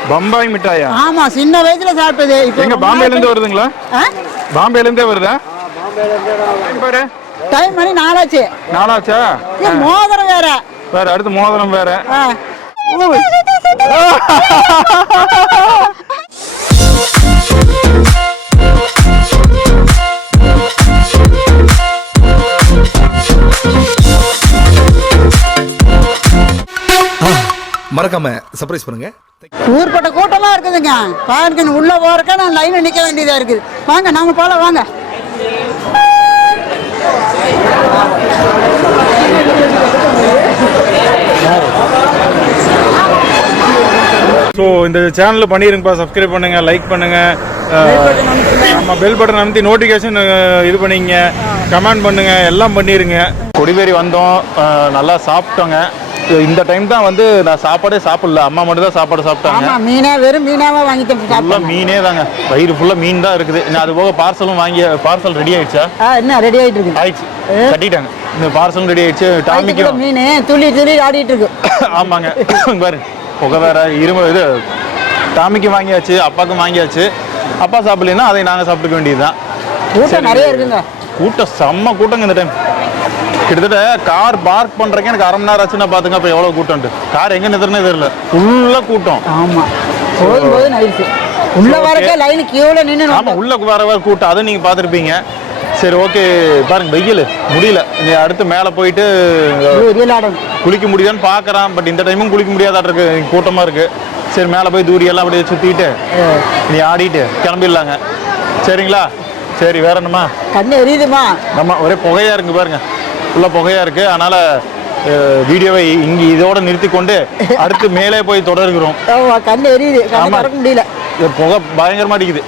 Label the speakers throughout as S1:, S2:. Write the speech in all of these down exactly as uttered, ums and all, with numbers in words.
S1: பம்பாய் மிட்டாயா?
S2: ஆமா, சின்ன வயசுல சாப்பிட்டது. இப்போ
S1: எங்க பாம்பேல இருந்து வருதுங்களா? பாம்பேல இருந்தே வருதா? பாரு
S2: டைம் மணி நாலாச்சு.
S1: நாலாச்சா?
S2: மோதிரம் வேற
S1: வேற அடுத்து மோதிரம் வேற.
S3: மறக்காம சர்ப்ரைஸ் பண்ணுங்க.
S2: ஊர்பட்ட கூட்டமா இருக்குதுங்க. பாருங்க, உள்ள போறக்க நான் லைன்ல நிக்க வேண்டியதா இருக்குது. வாங்க நாம போலாம் வாங்க.
S1: ஸோ இந்த சேனலில் பண்ணிடுங்கப்பா, சப்ஸ்கிரைப் பண்ணுங்க, லைக் பண்ணுங்க, நம்ம பெல் பட்டன் அமுத்தி நோட்டிஃபிகேஷன் இது பண்ணிங்க, கமெண்ட் பண்ணுங்க, எல்லாம் பண்ணிடுங்க. கொடிவேரி வந்தோம், நல்லா சாப்பிட்டோங்க. இந்த டைம் தான் வந்து நான் சாப்பாடே சாப்பிடல, அம்மா மட்டும் தான் சாப்பாடு சாப்பிட்டாங்க.
S2: மீனே வெறும் மீனாவா வாங்கிட்டு
S1: மீனே தாங்க, வயிறு ஃபுல்லாக மீன் தான் இருக்குது. இன்னும் அது போக பார்சலும் வாங்கி பார்சல் ரெடி ஆயிடுச்சா?
S2: என்ன ரெடி ஆயிட்டு இருக்கு?
S1: ஆயிடுச்சு, கட்டிட்டாங்க. இந்த பார்சலும் ரெடி ஆயிடுச்சு. டாமிக்கும்
S2: மீன் துள்ளி துள்ளி ஆடிட்டு இருக்கு.
S1: ஆமாங்க, பாரு புகை வேற, இரும்பு. இது டாமிக்கும் வாங்கியாச்சு, அப்பாவுக்கும் வாங்கியாச்சு. அப்பா சாப்பிடலன்னா அதை நாங்கள் சாப்பிட்டுக்க வேண்டியதுதான்.
S2: கூட்டம் நிறைய இருக்குங்க.
S1: கூட்டம் செம்ம கூட்டங்க இந்த டைம். கிட்டத்தட்ட கார் பார்க் பண்றதுக்கு எனக்கு அரை மணி நேரம் ஆச்சுன்னா பாத்துங்க அப்ப எவ்வளவு கூட்டம். கார் எங்க நிறுத்துறனே தெரியல, ஃபுல்லா கூட்டம்.
S2: ஆமா, போகும்போது நைஸ் உள்ள வரக்க லைன் கியூல நின்னு.
S1: ஆமா, உள்ள வர வர கூட்டம், அதை நீங்க பாத்துருப்பீங்க. சரி ஓகே, பாருங்க வெயில் முடியல. நீ அடுத்து மேலே போயிட்டு குளிக்க முடியுதான்னு பார்க்குறான். பட் இந்த டைமும் குளிக்க முடியாதாட்டு இருக்கு, கூட்டமாக இருக்கு. சரி மேலே போய் தூரியெல்லாம் அப்படியே சுற்றிட்டு நீ ஆடிட்டு கிளம்பிடலாங்க. சரிங்களா? சரி, வேற என்னம்மா?
S2: கண்ணு எரியுதுமா?
S1: நம்ம ஒரே புகையா இருக்கு பாருங்க, ஃபுல்லாக புகையா இருக்கு. அதனால வீடியோவை இங்கே இதோட நிறுத்தி கொண்டு அடுத்து மேலே போய் தொடர்கிறோம்.
S2: கண்ணு எரியுது, முடியல,
S1: புகை பயங்கரமா அடிக்குது.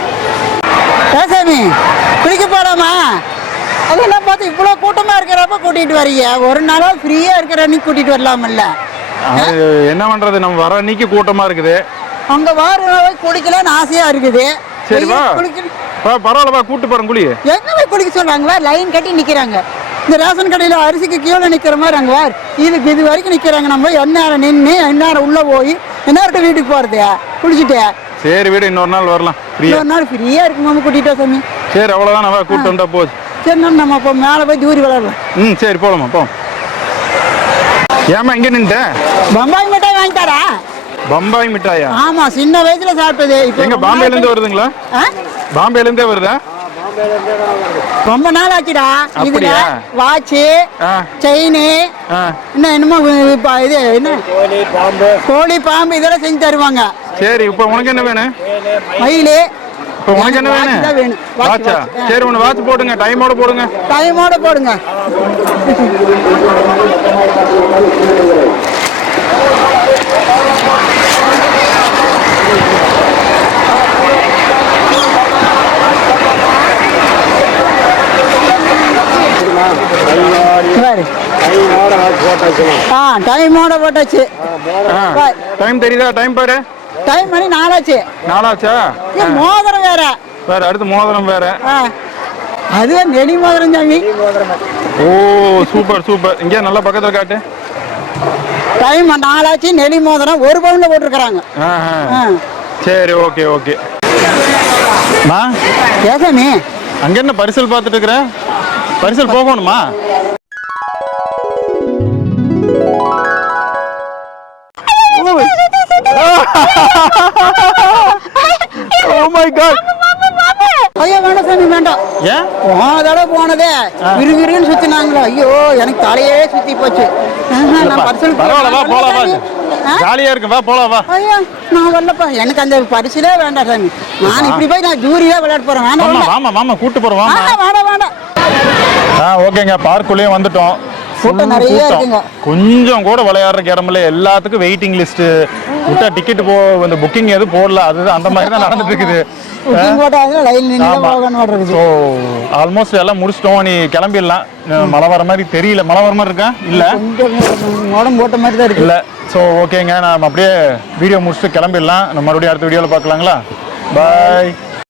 S2: சாமி குளிக்க போலாமா? அதெல்லாம் பார்த்து இவ்வளோ கூட்டமாக இருக்கிறப்ப கூட்டிகிட்டு வரீங்க. ஒரு நாளாக ஃப்ரீயாக இருக்கிற அன்னைக்கு கூட்டிகிட்டு வரலாமல்ல?
S1: என்ன பண்ணுறது, நம்ம வர அன்னைக்கு கூட்டமாக இருக்குது.
S2: அங்கே வார குளிக்கலான்னு ஆசையாக இருக்குது.
S1: சரிவா, பரவாயில்லவா, கூட்டு போகிறேன். குளி
S2: எங்கே போய் குளிக்க சொல்கிறாங்களா? லைன் கட்டி நிற்கிறாங்க. இந்த ரேஷன் கடையில் அரிசிக்கு கீழே நிற்கிற மாதிரி அங்கே வார் இதுக்கு இது வரைக்கும் நிற்கிறாங்க. நம்ம எந்நேரம் நின்று எந்நேரம் உள்ளே போய் எந்நேரத்தை வீட்டுக்கு போகிறது குளிச்சுட்டு.
S1: சரி வீடு, இன்னொரு நாள் வரலாம்.
S2: இன்னொரு நாள் ஃப்ரீயாக இருக்கு மாமா, கூட்டிகிட்டா சாமி.
S1: சரி அவ்வளோதான், நம்ம கூப்பிட்டு வந்தா போச்சு.
S2: சரி நம்ம இப்போ மேலே போய் தூரி விளையாடலாம்.
S1: ம் சரி போகலாமா, போ. ஏமா இங்கே நின்றுட்டேன்?
S2: பம்பாய் மிட்டாய் வாங்கிட்டாரா?
S1: பம்பாய் மிட்டாயா?
S2: ஆமா, சின்ன வயசுல சாப்பிட்டது. இப்போ
S1: எங்க பாம்பேல இருந்து வருதுங்களா? பாம்பேல இருந்தே வருதா?
S2: ரொம்ப நாள் ஆச்சுடா. இதுல வாட்ச், செயின், என்ன என்னமோ இது என்ன கோழி பாம்பு இதெல்லாம் செஞ்சு தருவாங்க.
S1: சரி, இப்போ உனக்கு என்ன வேணும்?
S2: மயிலு.
S1: இப்போ உனக்கு என்ன வேணும்? வாட்சா? சரி, ஒன்று வாட்ச் போடுங்க, டைமோட போடுங்க.
S2: டைமோட போடுங்க. டைமோட போட்டாச்சு.
S1: டைம் தெரியுதா? டைம் பாரு.
S2: டைம் மணி நாலாச்சு.
S1: நாலாச்சா?
S2: மோதிரம் வேற
S1: வேற அடுத்து மோதிரம் வேற.
S2: அதுவே நெடி மோதிரம் சாமி.
S1: Oh super super. இங்கே நல்லா பக்கத்துல காட்டு.
S2: டைம் நாலாச்சு, நெடி மோதிரம் ஒரு பவுன்ல போட்டுருக்காங்க.
S1: சரி ஓகே ஓகே. மா
S2: ஏசாமி
S1: அங்க என்ன பரிசல் பார்த்துட்டு இருக்கிற? பரிசல் போகணுமா? Oh my God.
S2: ஐயோ வேண்டாம் சாமி வேண்டாம்.
S1: ஏன்?
S2: போன தடவை போனதே விறுவிறுன்னு சுத்தினாங்களோ, ஐயோ எனக்கு தலையே சுத்தி போச்சு.
S1: ஜாலியா இருக்கு, வா போலாம் வா.
S2: ஐயோ நான் வரலப்பா, எனக்கு அந்த பரிசுலே வேண்டாம் சாமி. நான் இப்படி போய் நான் ஜூரியா விளையாட போறேன். வேண்டாம்
S1: வாமா வாமா கூட்டு போறோம் வாமா.
S2: வேண்டாம் வேண்டாம்.
S1: ஆ ஓகேங்க, பார்க்குள்ளேயும் வந்துட்டோம்.
S2: கூட்டம் நிறைய இருக்குங்க.
S1: கொஞ்சம் கூட விளையாடுறதுக்கு இடமில்ல, எல்லாத்துக்கும் வெயிட்டிங் லிஸ்ட் விட்டா டிக்கெட் போ இந்த புக்கிங் எதுவும் போடல. அது அந்த மாதிரி தான் நடந்துட்டு இருக்குது. ஆல்மோஸ்ட் எல்லாம் முடிச்சிட்டோம், நீ கிளம்பிடலாம். மழை வர மாதிரி தெரியல. மழை வர மாதிரி இருக்கா? இல்ல
S2: மோடம் போட்ட மாதிரி தான் இருக்கு.
S1: இல்ல. ஸோ ஓகேங்க, நம்ம அப்படியே வீடியோ முடிச்சுட்டு கிளம்பிடலாம். நம்ம மறுபடியும் அடுத்த வீடியோவில் பார்க்கலாங்களா? பாய்.